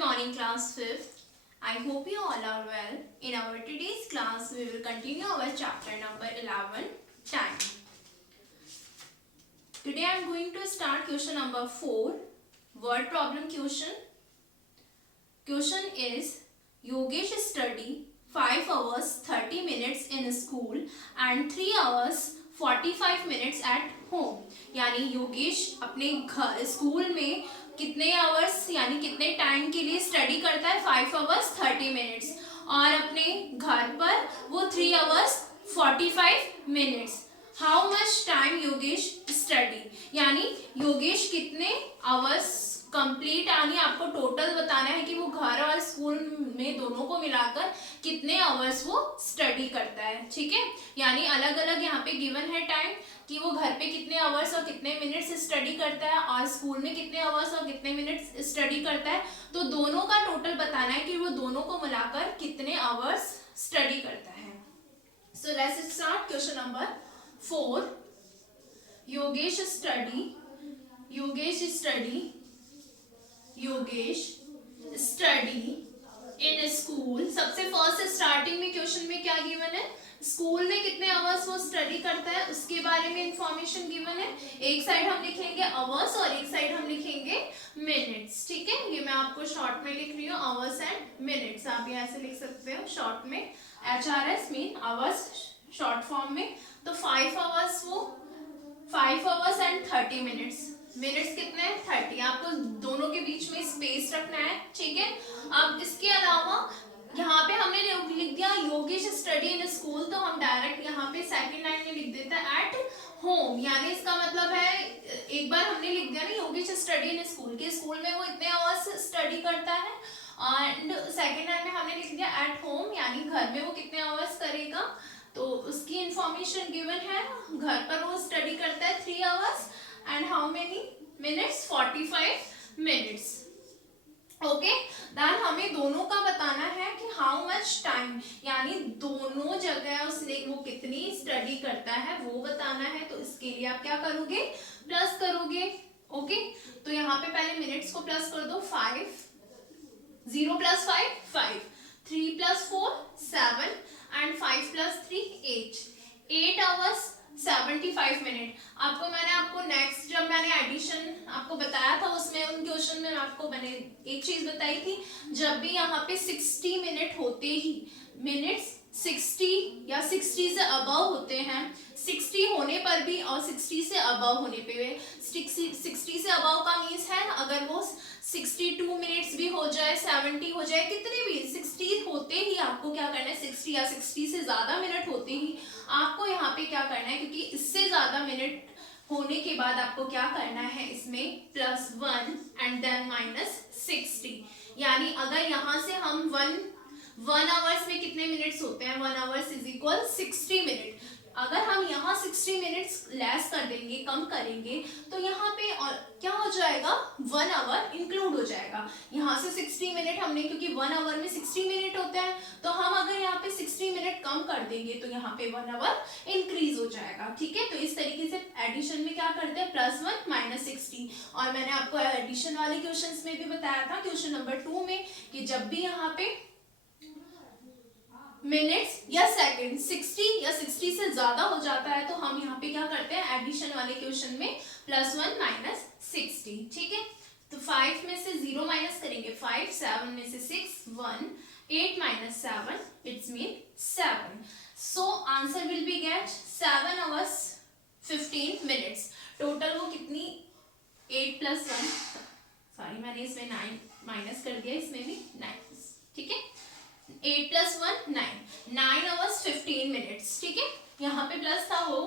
morning, class 5th. I hope you all are well. In our today's class, we will continue our chapter number 11, time. Today I am going to start question number 4, word problem question. Question is, Yogesh study 5 hours 30 minutes in school and 3 hours 45 minutes at home. यानी योगेश अपने घर school में कितने hours यानी कितने time के लिए study करता है 5 आवर्स 30 मिनट्स और अपने घर पर वो 3 hours 45 minutes. How much time Yogesh study यानी योगेश कितने आवर्स कंप्लीट यानी आपको टोटल बताना है कि वो घर और स्कूल में दोनों को मिलाकर कितने आवर्स वो स्टडी करता है. ठीक है, यानी अलग अलग यहाँ पे गिवन है टाइम कि वो घर पे कितने आवर्स और कितने मिनट्स स्टडी करता है और स्कूल में कितने आवर्स और कितने मिनट्स स्टडी करता है. तो दोनों का टोटल बताना है कि वो दोनों को मिलाकर कितने आवर्स स्टडी करता है. So let's start question number 4. Yogesh study in school. सबसे फर्स्ट स्टार्टिंग में क्वेश्चन में क्या गिवन है, स्कूल में कितने आवर्स वो स्टडी करता है उसके बारे में इंफॉर्मेशन गिवन है. एक साइड हम लिखेंगे आवर्स और एक साइड हम लिखेंगे मिनट्स. ठीक है, ये मैं आपको शॉर्ट में लिख रही हूँ आवर्स एंड मिनट्स. आप ये ऐसे लिख सकते हो शॉर्ट में, HRS mean hours short form में. तो 5 आवर्स वो 5 आवर्स एंड 30 मिनट्स. मिनट्स कितने हैं 30. आपको दोनों के बीच में स्पेस रखना है. ठीक है, अब इसके अलावा यहाँ पे हमने लिख दिया योगेश स्टडी इन स्कूल, तो हम डायरेक्ट यहाँ पे सेकंड लाइन में लिख देते हैं एट होम. यानी इसका मतलब है एक बार हमने लिख दिया ना योगेश स्टडी इन स्कूल के स्कूल में वो इतने आवर्स स्टडी करता है एंड सेकंड लाइन में हमने लिख दिया एट होम यानी घर में वो कितने आवर्स करेगा. तो उसकी इंफॉर्मेशन गिवन है, घर पर वो स्टडी करता है 3 hours and how many minutes 45 minutes. Okay, then हमें दोनों का बताना है कि हाउ मच टाइम यानी दोनों जगह उसने वो कितनी स्टडी करता है वो बताना है. तो इसके लिए आप क्या करोगे, प्लस करोगे. ओके, तो यहाँ पे पहले मिनट्स को प्लस कर दो. 5 0 + 5 5 3 + 4 7 एंड 5 + 3 8 आवर्स 75 मिनट. मैंने नेक्स्ट जब मैंने एडिशन आपको बताया था उसमें उन क्वेश्चन में मैंने एक चीज बताई थी, जब भी यहाँ पे 60 मिनट होते ही मिनट्स 60 या 60 से अबव होते हैं, 60 होने पर भी और 60 से अबव होने पे 60 से अबव का मीन्स है अगर वो 62 मिनट्स भी हो जाए 70 हो जाए कितने भी 60 होते ही आपको क्या करना है 60 या 60 से ज्यादा मिनट होते ही आपको यहाँ पे क्या करना है, क्योंकि इससे ज्यादा मिनट होने के बाद आपको क्या करना है इसमें +1 एंड देन -60. यानी अगर यहाँ से हम 1 आवर्स में कितने मिनट्स होते हैं 1 आवर्स = 60 मिनट. अगर हम यहाँ 60 मिनट्स लेस कर देंगे कम करेंगे तो यहाँ पे और क्या हो जाएगा 1 आवर इंक्लूड हो जाएगा. यहाँ से 60 मिनट हमने क्योंकि 1 आवर में 60 मिनट होते हैं तो हम अगर यहाँ पे 60 मिनट कम कर देंगे तो यहाँ पे 1 आवर इंक्रीज हो जाएगा. ठीक है, तो इस तरीके से एडिशन में क्या करते हैं +1 -60. और मैंने आपको एडिशन वाले क्वेश्चंस में भी बताया था क्वेश्चन नंबर 2 में कि जब भी यहाँ पे मिनट्स या सेकंड 60 या 60 से ज्यादा हो जाता है तो हम यहाँ पे क्या करते हैं एडिशन वाले क्वेश्चन में +1 -60. ठीक है, तो 5 में से 0 माइनस करेंगे 5 7 में से 6 1 8 - 7 it's mean 7. So answer will be get 7 hours 15 minutes. Total वो कितनी 8 + 1 सॉरी मैंने इसमें 9 माइनस कर दिया, इसमें भी 9. ठीक है, 8 + 1 9 आवर्स 15 मिनट्स. ठीक है, यहाँ पे प्लस था वो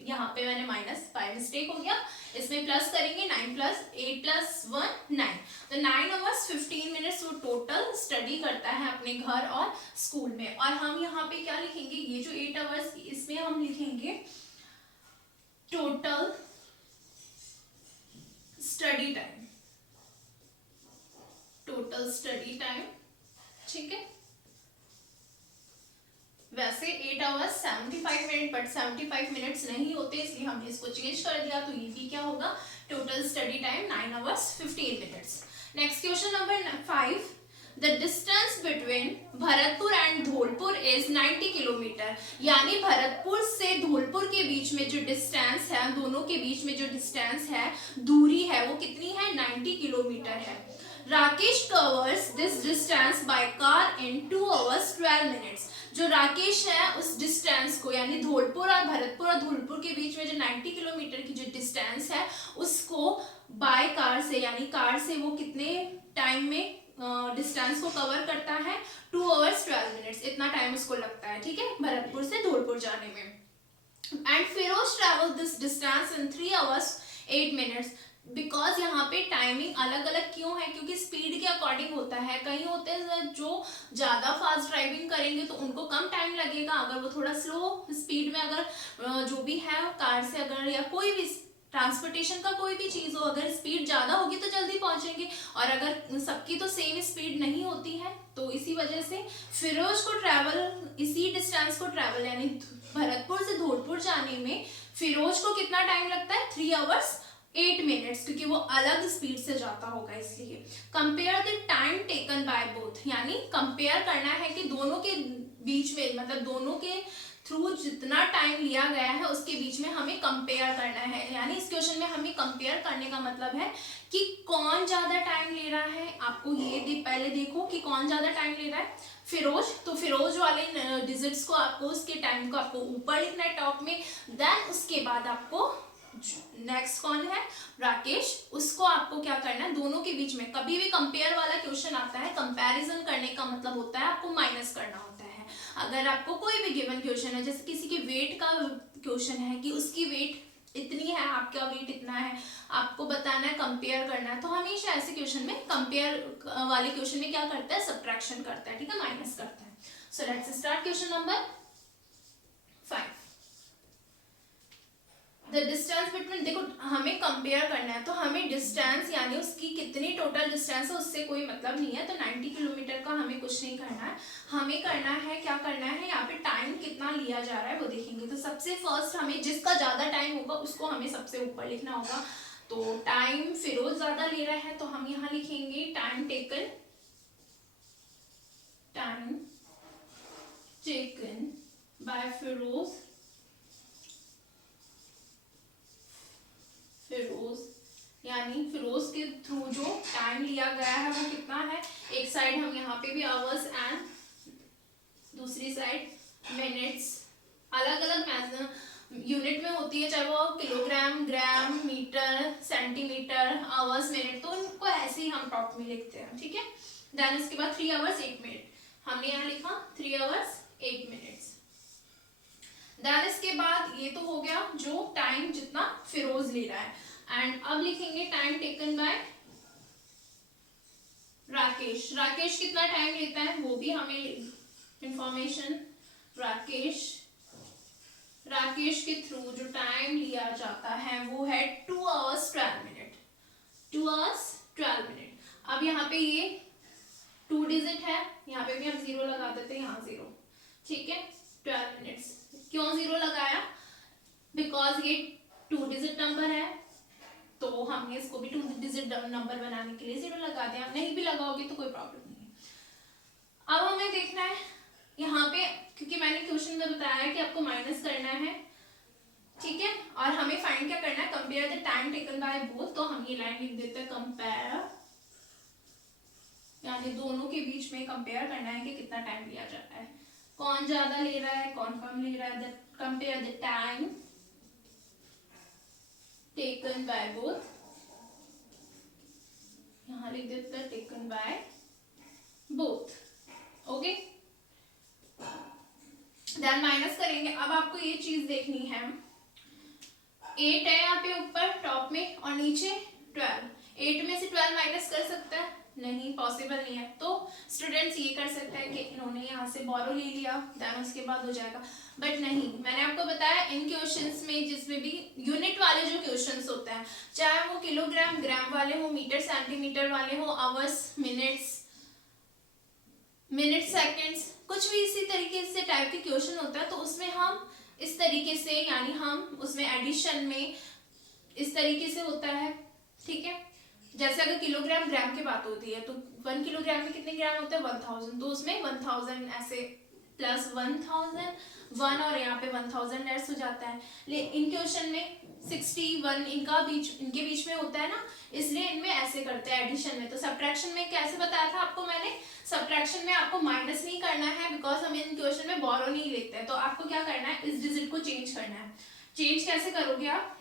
यहाँ पे मैंने -5 मिस्टेक हो गया, इसमें प्लस करेंगे 9 + 8 + 1 9. तो 9 आवर्स 15 मिनट्स वो टोटल स्टडी करता है अपने घर और स्कूल में. और हम यहाँ पे क्या लिखेंगे, ये जो 8 आवर्स इसमें हम लिखेंगे टोटल स्टडी टाइम. ठीक है, वैसे 8 आवर्स 75 मिनट बट 75 मिनट्स नहीं होते इसलिए हमने इसको चेंज कर दिया. तो ये भी क्या होगा total study time 9 hours 15 minutes. Next question number 5, the distance between Bharatpur and Dholpur is 90 kilometre. यानी भरतपुर से धौलपुर के बीच में जो डिस्टेंस है, दोनों के बीच में जो डिस्टेंस है, दूरी है, वो कितनी है? 90 किलोमीटर है। Rakesh covers this distance by car in 2 hours 12 minutes। जो राकेश है उस डिस्टेंस को, यानी धौलपुर और भरतपुर और धौलपुर के बीच में जो 90 किलोमीटर की जो डिस्टेंस है, उसको बाय कार से, यानी कार से वो कितने टाइम में डिस्टेंस को कवर करता है? 2 hours 12 minutes, इतना टाइम उसको लगता है, ठीक है, भरतपुर से धौलपुर जाने में। And Firoz travel this distance in 3 hours 8 minutes। Because यहाँ पे टाइमिंग अलग अलग क्यों है? क्योंकि स्पीड के अकॉर्डिंग होता है। कहीं होते हैं जो ज्यादा फास्ट ड्राइविंग करेंगे तो उनको कम टाइम लगेगा, अगर वो थोड़ा स्लो स्पीड में अगर जो भी है कार से अगर या कोई भी ट्रांसपोर्टेशन का कोई भी चीज हो, अगर स्पीड ज्यादा होगी तो जल्दी पहुंचेंगे, और अगर सबकी तो सेम स्पीड नहीं होती है, तो इसी वजह से फिरोज को ट्रैवल, इसी डिस्टेंस को ट्रैवल यानी भरतपुर से धौलपुर जाने में फिरोज को कितना टाइम लगता है? 3 hours 8 minutes, क्योंकि वो अलग स्पीड से जाता होगा इसलिए। Compare the time taken by both, यानी कंपेयर करना है कि दोनों के बीच में, मतलब दोनों के थ्रू जितना टाइम लिया गया है उसके बीच में हमें कंपेयर करना है। यानी इस क्वेश्चन में हमें कंपेयर करने का मतलब है कि कौन ज्यादा टाइम ले रहा है। आपको ये पहले देखो कि कौन ज्यादा टाइम ले रहा है। फिरोज, तो फिरोज वाले डिजिट्स को आपको, उसके टाइम को आपको ऊपर लिखना है टॉप में। देन उसके बाद आपको नेक्स्ट कौन है? राकेश, उसको आपको क्या करना है? दोनों के बीच में कभी भी कंपेयर वाला क्वेश्चन आता है, कंपैरिजन करने का मतलब होता है आपको माइनस करना होता है। अगर आपको कोई भी गिवन क्वेश्चन है, जैसे किसी के वेट का क्वेश्चन है कि उसकी वेट इतनी है, आपका वेट इतना है, आपको बताना है, कंपेयर करना है, तो हमेशा ऐसे क्वेश्चन में, कंपेयर वाले क्वेश्चन में क्या करता है? सब्ट्रैक्शन करता है, ठीक है, माइनस करता है। So let's start question number 5। The distance between, देखो हमें कंपेयर करना है तो हमें डिस्टेंस यानी उसकी कितनी टोटल डिस्टेंस है उससे कोई मतलब नहीं है। तो 90 किलोमीटर का हमें कुछ नहीं करना है, हमें करना है, क्या करना है, यहाँ पे टाइम कितना लिया जा रहा है वो देखेंगे। तो सबसे फर्स्ट हमें जिसका ज्यादा टाइम होगा उसको हमें सबसे ऊपर लिखना होगा। तो टाइम फिरोज ज्यादा ले रहा है तो हम यहाँ लिखेंगे टाइम टेकन बाय फिरोज यानी फिरोज के थ्रू जो टाइम लिया गया है वो कितना है? एक साइड हम यहाँ पे भी आवर्स एंड दूसरी साइड मिनट्स, अलग अलग यूनिट में होती है, चाहे वो किलोग्राम, ग्राम, मीटर, सेंटीमीटर, आवर्स, मिनट, तो उनको ऐसे ही हम टॉप में लिखते हैं, ठीक है। देन उसके बाद 3 hours 8 minutes हमने यहाँ लिखा 3 hours 8 minutes। देन इसके बाद ये तो हो गया जो टाइम जितना फिरोज ले रहा है। एंड अब लिखेंगे time taken bye Rakesh. Rakesh कितना टाइम लेता है वो भी हमें इंफॉर्मेशन। राकेश के थ्रू जो टाइम लिया जाता है वो है 2 hours 12 minutes। 2 hours 12 minutes। अब यहाँ पे ये 2 डिजिट है, यहाँ पे भी हम 0 लगा देते हैं, यहाँ 0, ठीक है। 12 minutes क्यों 0 लगाया? बिकॉज ये 2 डिजिट नंबर है, तो हमने इसको भी 2 डिजिट नंबर बनाने के लिए 0 लगा दिया। नहीं भी लगाओगे तो कोई प्रॉब्लम नहीं है। अब हमें देखना है यहाँ पे, क्योंकि मैंने क्वेश्चन में बताया कि आपको माइनस करना है, ठीक है, और हमें फाइंड क्या करना है? Compare the time taken by both. तो हम ये लाइन लिख देते हैं कंपेयर, यानी दोनों के बीच में कंपेयर करना है कि कितना टाइम लिया जाता है, कौन ज्यादा ले रहा है, कौन कम ले रहा है। Compare the time taken by both, यहां लिख देते हैं taken by both, okay. Then minus करेंगे। अब आपको ये चीज देखनी है, 8 है यहाँ पे ऊपर टॉप में और नीचे 12। 8 में से 12 माइनस कर सकता है? नहीं, पॉसिबल नहीं है। तो स्टूडेंट्स ये कर सकते हैं कि इन्होंने यहाँ से बोरो ले लिया, देन उसके बाद हो जाएगा, बट नहीं, मैंने आपको बताया इन क्वेश्चंस में जिसमें भी यूनिट वाले जो क्वेश्चंस होते हैं, चाहे वो किलोग्राम, ग्राम वाले हो, मीटर, सेंटीमीटर वाले हो, आवर्स, मिनट्स, सेकेंड्स, कुछ भी इसी तरीके से टाइप के क्वेश्चन होता है, तो उसमें हम इस तरीके से, यानी हम उसमें एडिशन में इस तरीके से होता है, ठीक है। जैसे अगर किलोग्राम ग्राम की बात होती है तो 1 किलोग्राम में कितने ग्राम होते हैं 1000, तो उसमें 1000 ऐसे प्लस 1000 1 और यहाँ पे 1000 लेस हो जाता है। इन क्वेश्चन में 61 इनके बीच में होता है ना, इसलिए इनमें ऐसे करते हैं एडिशन में। तो सब्ट्रैक्शन में कैसे बताया था आपको मैंने, सब्ट्रैक्शन में आपको माइनस नहीं करना है बिकॉज हम इन क्वेश्चन में बोरो नहीं लेते हैं। तो आपको क्या करना है, इस डिजिट को चेंज करना है। चेंज कैसे करोगे आप,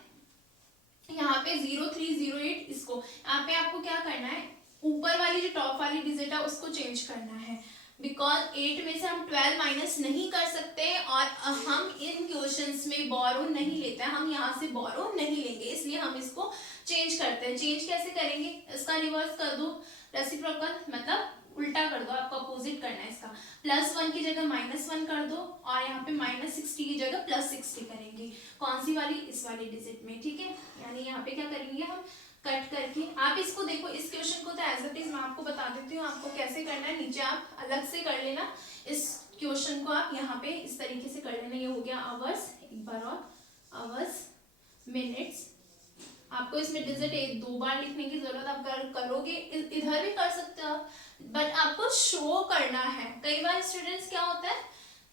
यहाँ पे 0308 इसको यहाँ पे आपको क्या करना है, ऊपर वाली जो टॉप वाली डिजिट है उसको चेंज करना है बिकॉज 8 में से हम 12 माइनस नहीं कर सकते और हम इन क्वेश्चंस में बोरो नहीं लेते हैं, हम यहाँ से बोरो नहीं लेंगे, इसलिए हम इसको चेंज करते हैं। चेंज कैसे करेंगे, इसका रिवर्स कर दो, रेसिप्रोकल मतलब उल्टा कर दो, आपको अपोजिट करना है इसका। +1 की जगह -1 कर दो और यहाँ पे -60 की जगह +60 करेंगे। कौन सी वाली, इस वाली डिजिट में, ठीक है। यानी यहाँ पे क्या करेंगे हम, कट करके आप इसको देखो, इस क्वेश्चन को तो एज इट इज मैं आपको बता देती हूँ आपको कैसे करना है, नीचे आप अलग से कर लेना। इस क्वेश्चन को आप यहाँ पे इस तरीके से कर लेना। ये हो गया आवर्स, एक बार और आवर्स, मिनट्स। आपको इसमें डिजिट 1-2 बार लिखने की जरूरत, आप करोगे इधर भी कर सकते हो बट आपको शो करना है। कई बार स्टूडेंट्स क्या होता है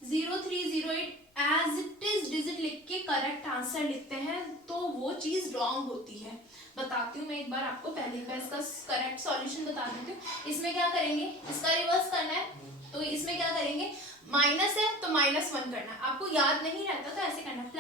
0308 एज इट इज डिजिट लिख के करेक्ट आंसर लिखते हैं तो वो चीज रॉन्ग होती है। बताती हूँ मैं एक बार आपको, पहले का इसका करेक्ट सॉल्यूशन बता देती हूँ। इसमें क्या करेंगे, इसका रिवर्स करना है तो इसमें क्या करेंगे, माइनस है तो -1 करना है। आपको याद नहीं रहता तो ऐसे करना है।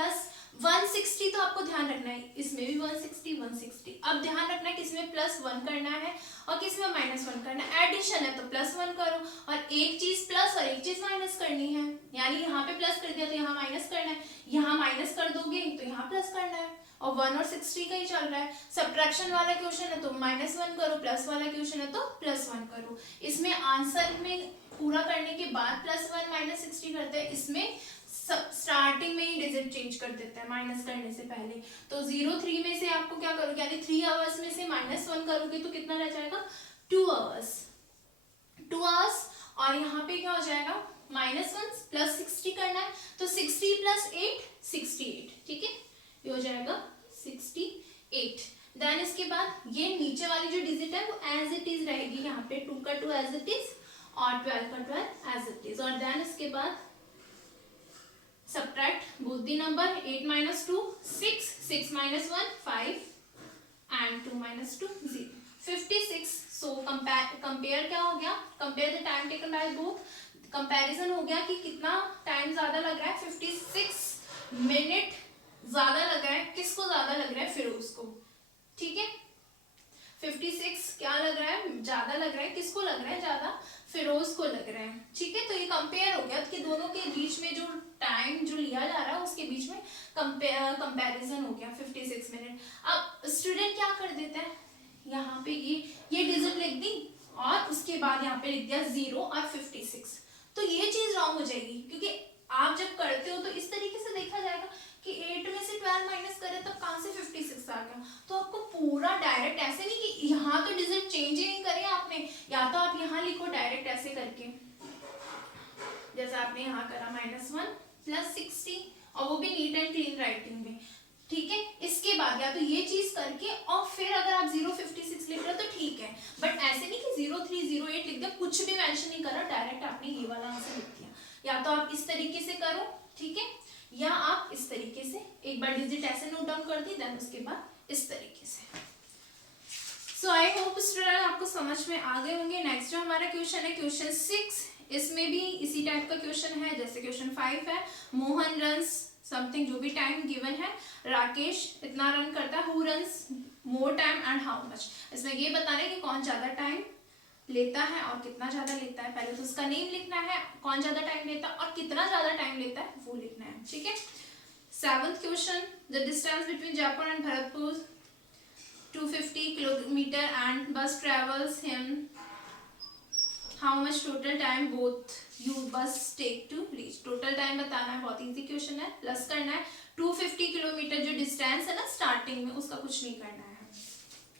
+160 तो आपको ध्यान रखना है, इसमें भी 160। अब ध्यान रखना है किसमें +1 करना है और किसमें -1 करना है। एडिशन है तो +1 करो और एक चीज प्लस और एक चीज माइनस करनी है। यानी यहाँ पे प्लस कर दिया तो यहाँ माइनस करना है, यहाँ माइनस कर दोगे तो यहाँ प्लस करना है। और 1 और 60 का ही चल रहा है। सब्ट्रैक्शन वाला क्वेश्चन है तो -1 करो, प्लस वाला क्वेश्चन है तो +1 करो। इसमें आंसर में पूरा करने के बाद +1 -60 करते हैं, इसमें स्टार्टिंग में ही डिजिट चेंज कर देते हैं माइनस करने से पहले। तो 03 में से आपको क्या करोगे, यानी 3 आवर्स में से -1 करोगे तो कितना रह जाएगा 2 आवर्स। 2 आवर्स और यहाँ पे क्या हो जाएगा -1 प्लस 60 करना है तो 60 + 8 68, ठीक है, ये हो जाएगा 68। देन इसके बाद ये नीचे वाली जो डिजिट है वो एज इट इज रहेगी, यहाँ पे 2 का 2 एज इट इज और 12 का 12 एज इट इज। और देन इसके बाद subtract both the number, 8 - 2 6, 6 - 1 5 and 2 - 2 0, 56। so compare क्या हो गया, compare the time taken by both, comparison हो गया कि कितना टाइम ज्यादा लग रहा है, 56 मिनट ज्यादा लग रहा है, किसको ज्यादा लग रहा है, फिरोज को, ठीक है। 56 क्या लग रहा है, ज्यादा लग रहा है, किसको लग रहा है ज्यादा, फिरोज को लग रहा है, ठीक है। तो ये कंपेयर हो गया कि दोनों के बीच में जो टाइम जो लिया जा रहा है उसके बीच में कंपैरिजन हो गया 56 मिनट। अब स्टूडेंट क्या कर देता है, यहाँ पे ये डिजिट लिख दी और उसके बाद यहाँ पे लिख दिया 0 और 56, तो ये चीज रॉन्ग हो जाएगी क्योंकि आप जब करते हो तो इस तरीके से देखा जाएगा कि 8 में से 12 माइनस करें तब कहाँ से 56 आ गया। तो आपको पूरा डायरेक्ट ऐसे नहीं कि यहाँ तो डिजिट चेंज ही नहीं करे आपने, या तो आप यहाँ लिखो डायरेक्ट ऐसे करके, जैसे आपने यहाँ करा -1 + 60 और वो भी नीट एंड क्लीन राइटिंग में, ठीक है। इसके बाद या तो ये चीज करके और फिर अगर आप 056 लिख रहे हो तो ठीक है, बट ऐसे नहीं कि 0308 लिख दिया, कुछ भी मेंशन नहीं करा, डायरेक्ट आपने ये वाला आंसर लिख दिया। या तो आप इस तरीके से करो, ठीक है, या आप इस तरीके से एक बार डिजिट ऐसे नोट डाउन कर दी, देन उसके बाद इस तरीके से। सो आई होप स्टूडेंट आपको समझ में आ गए होंगे। नेक्स्ट जो हमारा क्वेश्चन है क्वेश्चन 6, इसमें भी इसी टाइप का क्वेश्चन है जैसे क्वेश्चन 5 है। मोहन रन्स समथिंग, जो भी टाइम गिवन है, राकेश इतना रन करता है, who runs more time and how much. इसमें ये बताना है कि कौन ज्यादा टाइम लेता है और कितना ज्यादा लेता है। पहले तो उसका नेम लिखना है, कौन ज्यादा टाइम लेता है और कितना ज्यादा टाइम लेता है वो लिखना है, ठीक है। 7th question, the distance between Jaipur and Bharatpur 250 kilometre and bus travels him how much total time both you bus take to reach. Total time बताना है, बहुत इजी क्वेश्चन है, प्लस करना है 250 किलोमीटर जो डिस्टेंस है ना स्टार्टिंग में, उसका कुछ नहीं करना है।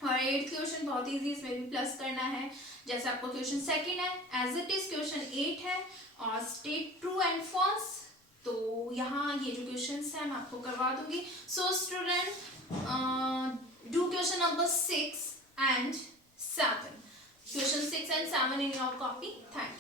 और 8th क्वेश्चन बहुत इजी, इसमें भी प्लस करना है जैसे आपको क्वेश्चन 2 है एज इट इज क्वेश्चन 8 है और स्टेट ट्रू एंड फॉल्स। तो यहाँ ये जो क्वेश्चंस है मैं आपको करवा दूंगी। So student do question number 6 and 6 and 7 in your copy. Thanks.